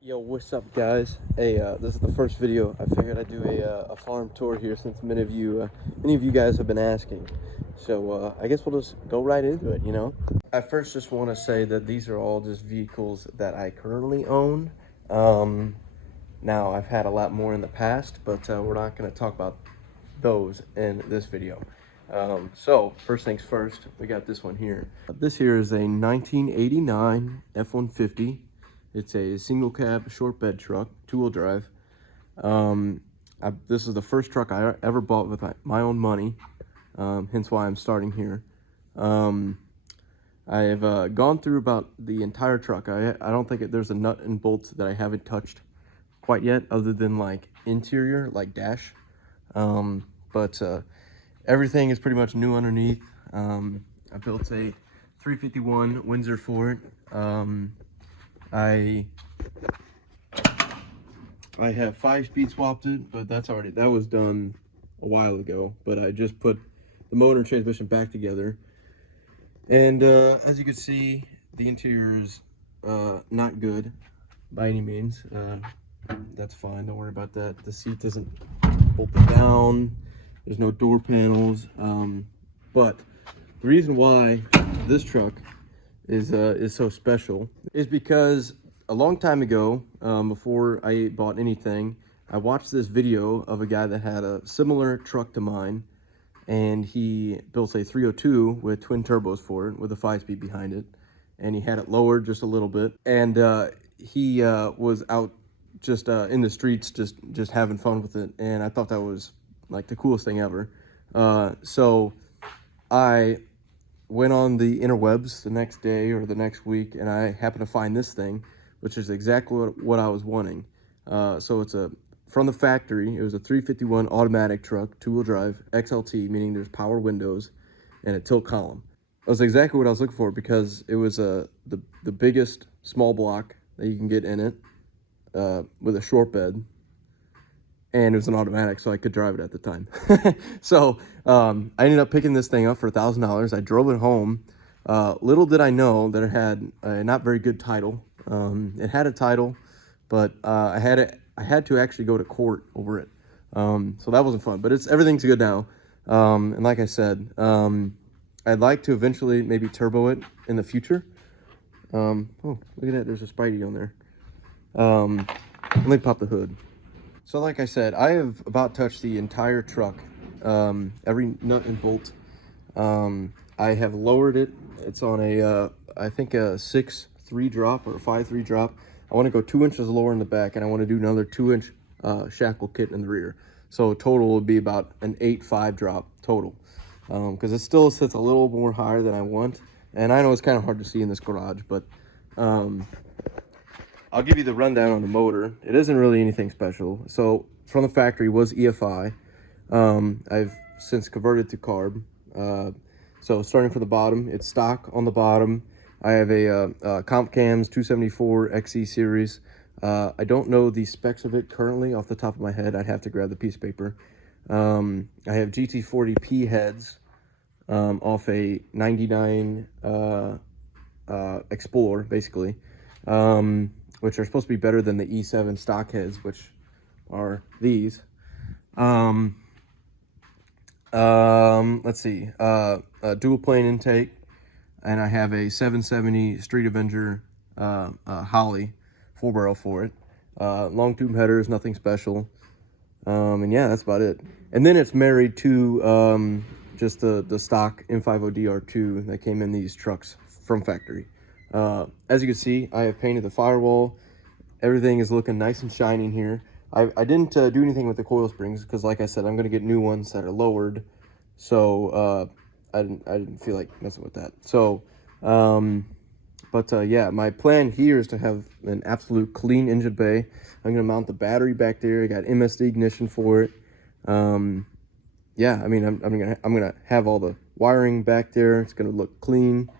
Yo, what's up, guys? Hey, this is the first video. I figured I'd do a farm tour here since many of you guys have been asking. So I guess we'll just go right into it, you know? I first just want to say that these are all just vehicles that I currently own. Um, Now, I've had a lot more in the past, but we're not going to talk about those in this video. So first things first, we got this one here. This here is a 1989 F-150. It's a single cab short bed truck, two-wheel drive. This is the first truck I ever bought with my own money, hence why I'm starting here. I've gone through about the entire truck. I don't think there's a nut and bolt that I haven't touched quite yet, other than like interior, like dash. But everything is pretty much new underneath. I built a 351 Windsor for it. I have 5-speed swapped it, but that was done a while ago. But I just put the motor and transmission back together. And as you can see, the interior is not good by any means. That's fine, don't worry about that. The seat doesn't open down, there's no door panels. But the reason why this truck is so special is because a long time ago, before I bought anything, I watched this video of a guy that had a similar truck to mine, and he built a 302 with twin turbos for it with a 5-speed behind it, and he had it lowered just a little bit, and he was out just in the streets just having fun with it, and I thought that was like the coolest thing ever. So I went on the interwebs the next day or the next week, and I happened to find this thing, which is exactly what I was wanting. So it's from the factory. It was a 351 automatic truck, two-wheel drive, XLT, meaning there's power windows and a tilt column. That was exactly what I was looking for, because it was the biggest small block that you can get in it, with a short bed, and it was an automatic, so I could drive it at the time. So I ended up picking this thing up for $1,000. I drove it home. Little did I know that it had a not very good title. It had a title, but I had to actually go to court over it. So that wasn't fun, but everything's good now. And like I said, I'd like to eventually maybe turbo it in the future. Oh, look at that, there's a Spidey on there. Let me pop the hood. So like I said, I have about touched the entire truck, every nut and bolt. I have lowered it. It's on I think a 6.3 drop or a 5.3 drop. I want to go 2 inches lower in the back, and I want to do another 2-inch shackle kit in the rear. So total would be about an 8.5 drop total, because it still sits a little more higher than I want. And I know it's kind of hard to see in this garage, but I'll give you the rundown on the motor. It isn't really anything special. So from the factory was EFI. I've since converted to carb. So starting from the bottom, it's stock on the bottom. I have a Comp Cams 274 XE series. I don't know the specs of it currently off the top of my head. I'd have to grab the piece of paper. I have GT40P heads off a 99 Explorer, basically. Which are supposed to be better than the E7 stock heads, which are these. Let's see, a dual plane intake, and I have a 770 Street Avenger Holly 4-barrel for it. Long tube headers, nothing special. And yeah, that's about it. And then it's married to just the stock M50DR2 that came in these trucks from factory. As you can see, I have painted the firewall. Everything is looking nice and shiny in here. I didn't do anything with the coil springs, because like I said, I'm going to get new ones that are lowered. So I didn't feel like messing with that. So yeah, my plan here is to have an absolute clean engine bay. I'm going to mount the battery back there. I got MSD ignition for it. Yeah, I mean, I'm gonna have all the wiring back there. It's gonna look clean.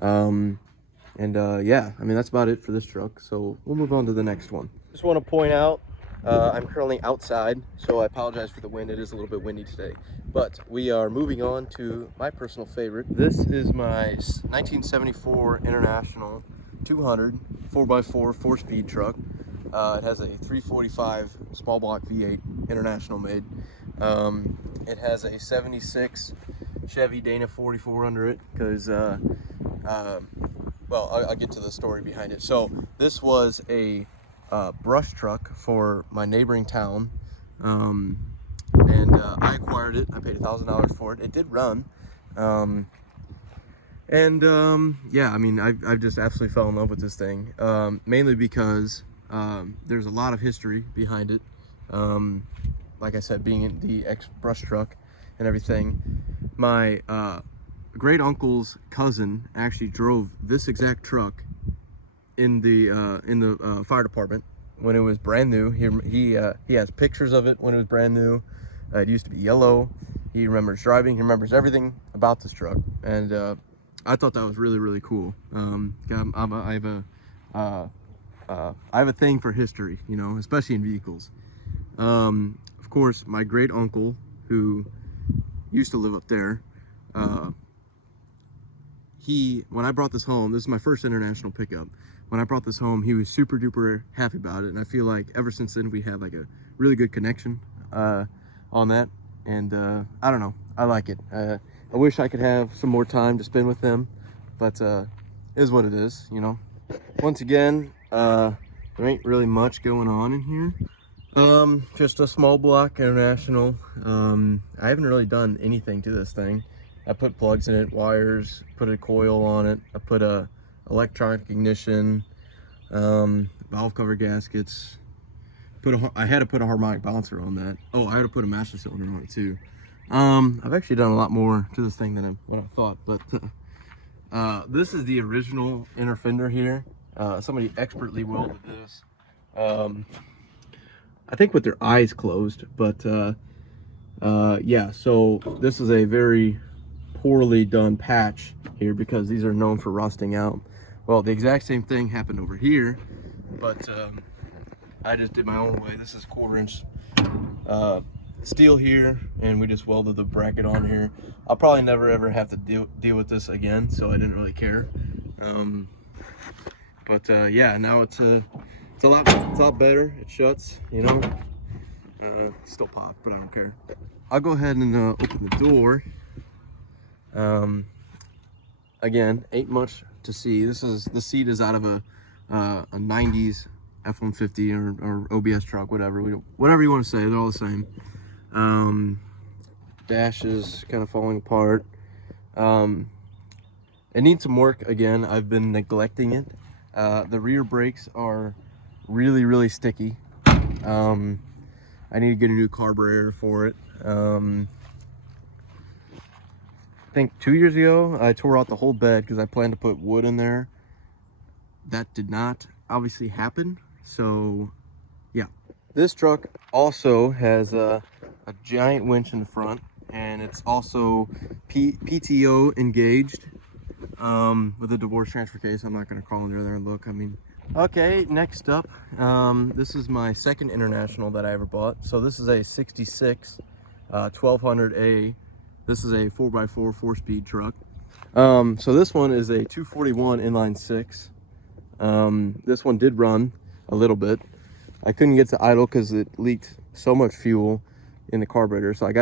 Yeah, I mean, that's about it for this truck. So we'll move on to the next one. Just want to point out, I'm currently outside, so I apologize for the wind. It is a little bit windy today, but we are moving on to my personal favorite. This is my 1974 International 200 4x4 4-speed truck. It has a 345 small block V8, international made. It has a 76 Chevy Dana 44 under it because, well, I'll get to the story behind it. So this was a brush truck for my neighboring town, and I acquired it. I paid $1,000 for it. It did run. Yeah, I mean, I've just absolutely fell in love with this thing, mainly because there's a lot of history behind it. Like I said, being in the ex-brush truck and everything, my great uncle's cousin actually drove this exact truck in the fire department when it was brand new. He has pictures of it when it was brand new. It used to be yellow. He remembers driving. He remembers everything about this truck, and I thought that was really, really cool. I have a thing for history, you know, especially in vehicles. Of course, my great uncle, who used to live up there, when I brought this home, this is my first international pickup. When I brought this home, he was super duper happy about it, and I feel like ever since then we had like a really good connection on that. And I don't know, I like it. I wish I could have some more time to spend with them, but it is what it is, you know. Once again, there ain't really much going on in here. Just a small block international. I haven't really done anything to this thing. I put plugs in it, wires, put a coil on it. I put a electronic ignition, valve cover gaskets. I had to put a harmonic balancer on that. Oh, I had to put a master cylinder on it too. I've actually done a lot more to this thing than what I thought, but this is the original inner fender here. Somebody expertly welded this. I think with their eyes closed, but yeah, so this is a very poorly done patch here because these are known for rusting out. Well, the exact same thing happened over here, but I just did my own way. This is 1/4 inch steel here, and we just welded the bracket on here. I'll probably never ever have to deal with this again, so I didn't really care. Yeah, now it's a lot better. It shuts, you know. Still pop, but I don't care. I'll go ahead and open the door. Again, ain't much to see. The seat is out of a 90s F-150 or OBS truck, whatever you want to say. They're all the same. Dash is kind of falling apart. It needs some work. Again, I've been neglecting it. The rear brakes are really, really sticky. I need to get a new carburetor for it. I think 2 years ago, I tore out the whole bed because I planned to put wood in there. That did not obviously happen, so yeah. This truck also has a giant winch in the front, and it's also PTO engaged with a divorce transfer case. I'm not going to crawl under there and look. I mean, okay, next up, this is my second international that I ever bought. So this is a 66 1200A. This is a 4x4 4-speed truck. So this one is a 241 inline 6. This one did run a little bit. I couldn't get to idle because it leaked so much fuel in the carburetor. So I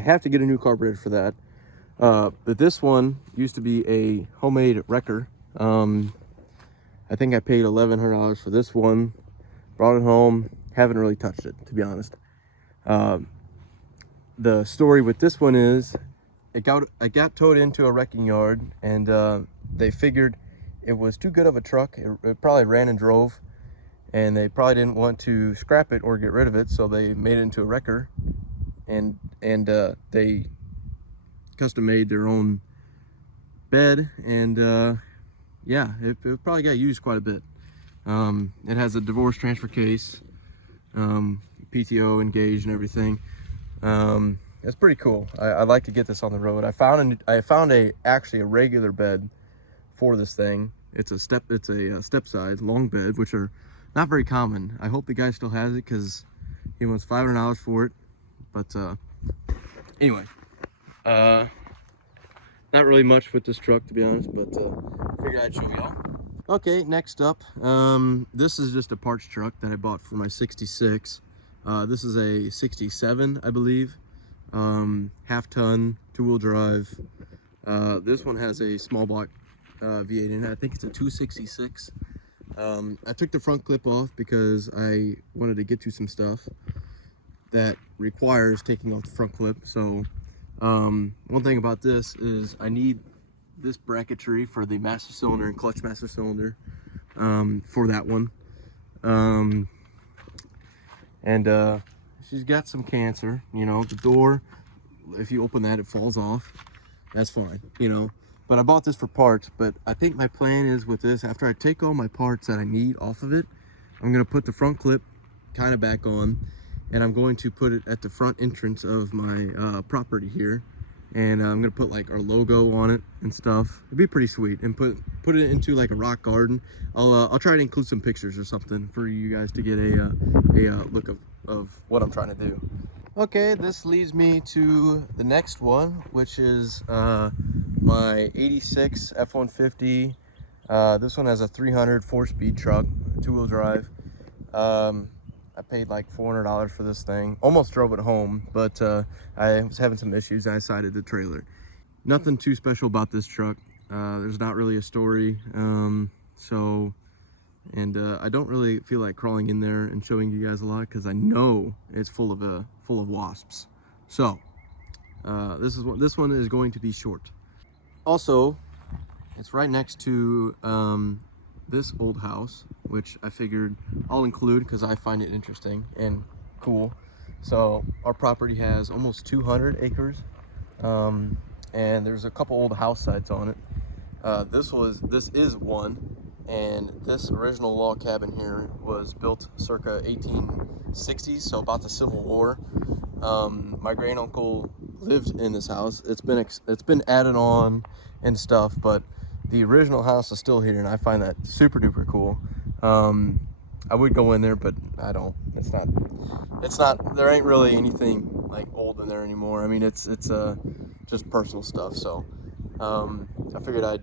have to get a new carburetor for that. But this one used to be a homemade wrecker. I think I paid $1,100 for this one. Brought it home. Haven't really touched it, to be honest. The story with this one is I got towed into a wrecking yard, and they figured it was too good of a truck. It probably ran and drove, and they probably didn't want to scrap it or get rid of it, so they made it into a wrecker, and they custom made their own bed, and yeah, it probably got used quite a bit. It has a divorce transfer case, PTO engaged and everything. It's pretty cool. I'd like to get this on the road. I found actually a regular bed for this thing. It's a step side long bed, which are not very common. I hope the guy still has it because he wants $500 for it. But anyway, not really much with this truck, to be honest, but figured I'd show y'all. Okay, next up, this is just a parts truck that I bought for my 66. This is a 67, I believe. Half ton, 2-wheel drive. This one has a small block V8 in it. I think it's a 266. I took the front clip off because I wanted to get to some stuff that requires taking off the front clip. So one thing about this is I need this bracketry for the master cylinder and clutch master cylinder for that one. She's got some cancer, you know. The door, if you open that, it falls off. That's fine, you know. But I bought this for parts. But I think my plan is with this, after I take all my parts that I need off of it, I'm gonna put the front clip kind of back on, and I'm going to put it at the front entrance of my property here. And I'm gonna put like our logo on it and stuff. It'd be pretty sweet, and put it into like a rock garden. I'll try to include some pictures or something for you guys to get a look of what I'm trying to do. Okay, this leads me to the next one, which is my 86 F-150. This one has a 300 4-speed truck, 2-wheel drive. I paid like $400 for this thing. Almost drove it home, but I was having some issues and I decided to trailer. Nothing too special about this truck. There's not really a story. I don't really feel like crawling in there and showing you guys a lot because I know it's full of wasps. So this one is going to be short. Also, it's right next to this old house, which I figured I'll include because I find it interesting and cool. So our property has almost 200 acres, and there's a couple old house sites on it. This is one, and this original log cabin here was built circa 1860s, so about the Civil War. My great uncle lived in this house. It's been added on and stuff, but the original house is still here, and I find that super duper cool. I would go in there, but I don't. It's not. There ain't really anything like old in there anymore. I mean, it's just personal stuff. So I figured I'd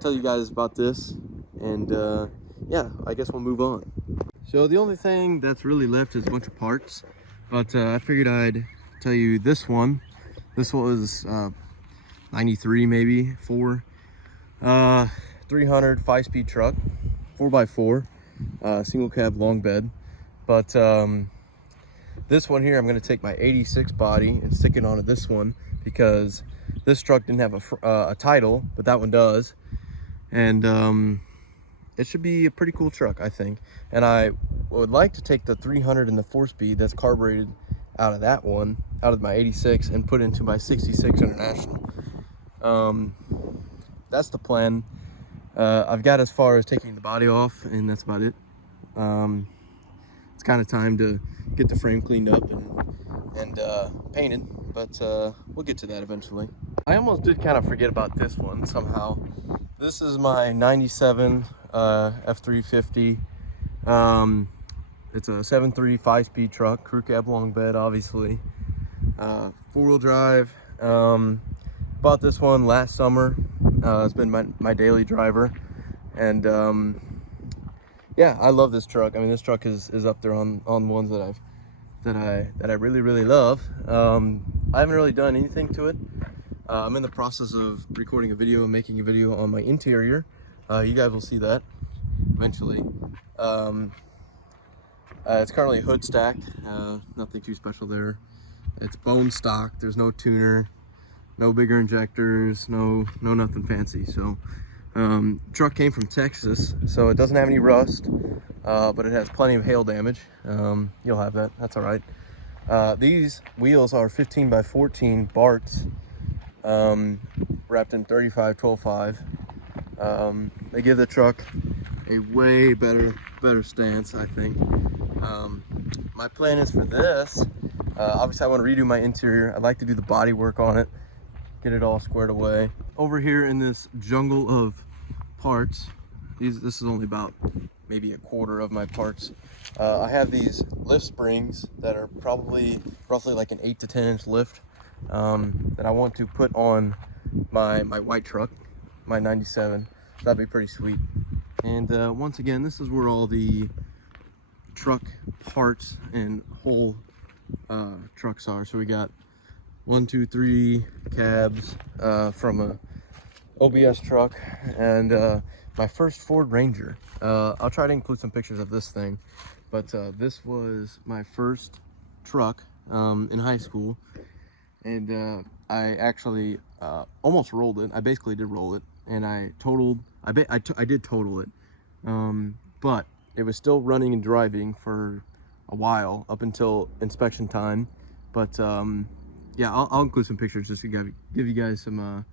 tell you guys about this, and yeah, I guess we'll move on. So the only thing that's really left is a bunch of parts, but I figured I'd tell you this one. This was 93 maybe 4. 300 5-speed truck, 4x4, single cab long bed. But this one here, I'm going to take my 86 body and stick it onto this one because this truck didn't have a title, but that one does. And it should be a pretty cool truck, I think. And I would like to take the 300 and the 4-speed that's carbureted out of that one, out of my 86, and put into my 66 International. That's the plan. I've got as far as taking the body off, and that's about it. It's kind of time to get the frame cleaned up and painted, but we'll get to that eventually. I almost did kind of forget about this one somehow. This is my 97 F350. It's a 7.3 5-speed truck, crew cab long bed, obviously. 4-wheel drive. Bought this one last summer. It's been my daily driver, and yeah, I love this truck. I mean, this truck is up there on ones that I really love. I haven't really done anything to it. I'm in the process of recording a video and making a video on my interior. You guys will see that eventually. It's currently hood stacked. Nothing too special there. It's bone stock. There's no tuner. No bigger injectors, no nothing fancy. So truck came from Texas, so it doesn't have any rust, but it has plenty of hail damage. You'll have that, that's all right. These wheels are 15x14 Barts, wrapped in 35 12.5. They give the truck a way better stance, I think. My plan is for this, obviously I want to redo my interior. I'd like to do the body work on it, get it all squared away. Over here in this jungle of parts, this is only about maybe a quarter of my parts. I have these lift springs that are probably roughly like an 8 to 10 inch lift that I want to put on my white truck, my 97. That'd be pretty sweet. And once again, this is where all the truck parts and whole trucks are. So we got 1, 2, 3 cabs from a OBS truck, and my first Ford Ranger. I'll try to include some pictures of this thing, but this was my first truck in high school, and I actually almost rolled it. I basically did roll it, and I totaled. I did total it, but it was still running and driving for a while up until inspection time. But yeah, I'll include some pictures just to give you guys some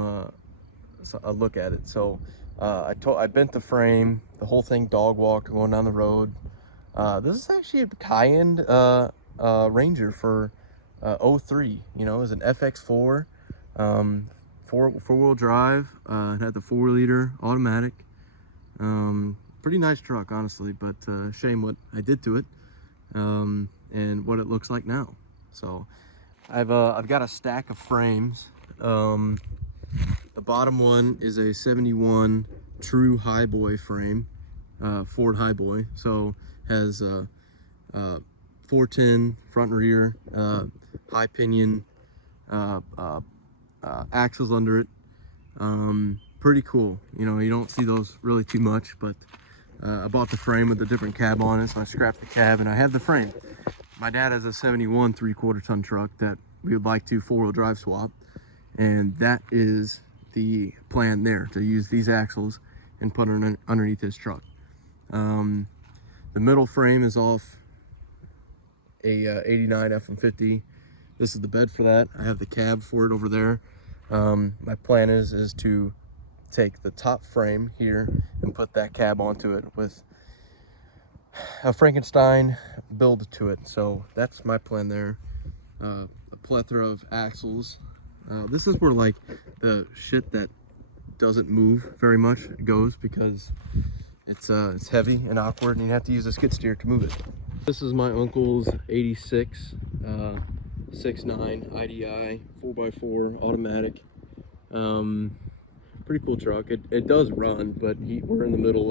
a look at it. So I bent the frame, the whole thing dog walked going down the road. This is actually a high-end Ranger for 03. You know, it was an FX4, four-wheel drive. It had the 4-liter automatic. Pretty nice truck, honestly, but shame what I did to it, and what it looks like now. So I've got a stack of frames. The bottom one is a 71 true Highboy frame, Ford Highboy. So has 410 front and rear, high pinion axles under it. Pretty cool. You know, you don't see those really too much, but I bought the frame with a different cab on it, so I scrapped the cab and I have the frame. My dad has a 71 3/4 ton truck that we would like to 4-wheel drive swap, and that is the plan there, to use these axles and put it underneath his truck. The middle frame is off a 89 F-150. This is the bed for that. I have the cab for it over there. My plan is to take the top frame here and put that cab onto it with a Frankenstein build to it. So that's my plan there. A plethora of axles. This is where like the shit that doesn't move very much goes, because it's heavy and awkward and you have to use a skid steer to move it. This is my uncle's 86 6.9 IDI 4x4 automatic. Pretty cool truck. It does run, but we're in the middle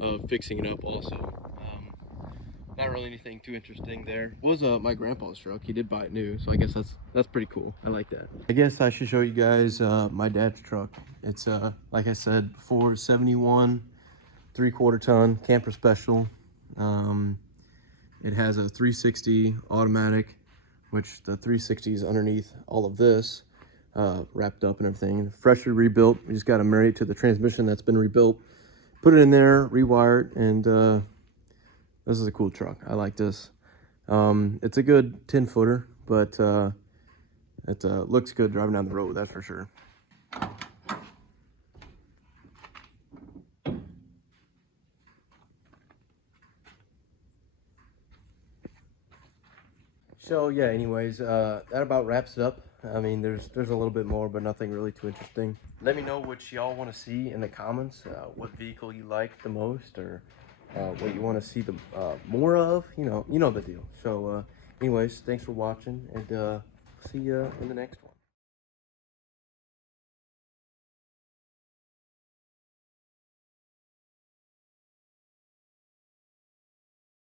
of fixing it up also. Not really anything too interesting there. It was my grandpa's truck. He did buy it new, so I guess that's pretty cool. I like that. I guess I should show you guys my dad's truck. It's like I said, Ford 71 3/4 ton camper special. It has a 360 automatic, which the 360 is underneath all of this, wrapped up and everything. Freshly rebuilt. We just got to marry it to the transmission that's been rebuilt. Put it in there, rewire it, and this is a cool truck. I like this. It's a good 10-footer, but it looks good driving down the road, that's for sure. So yeah, anyways, that about wraps it up. I mean, there's a little bit more, but nothing really too interesting. Let me know what y'all want to see in the comments. What vehicle you like the most, or what you want to see the more of. You know the deal. So anyways, thanks for watching, and see you in the next one.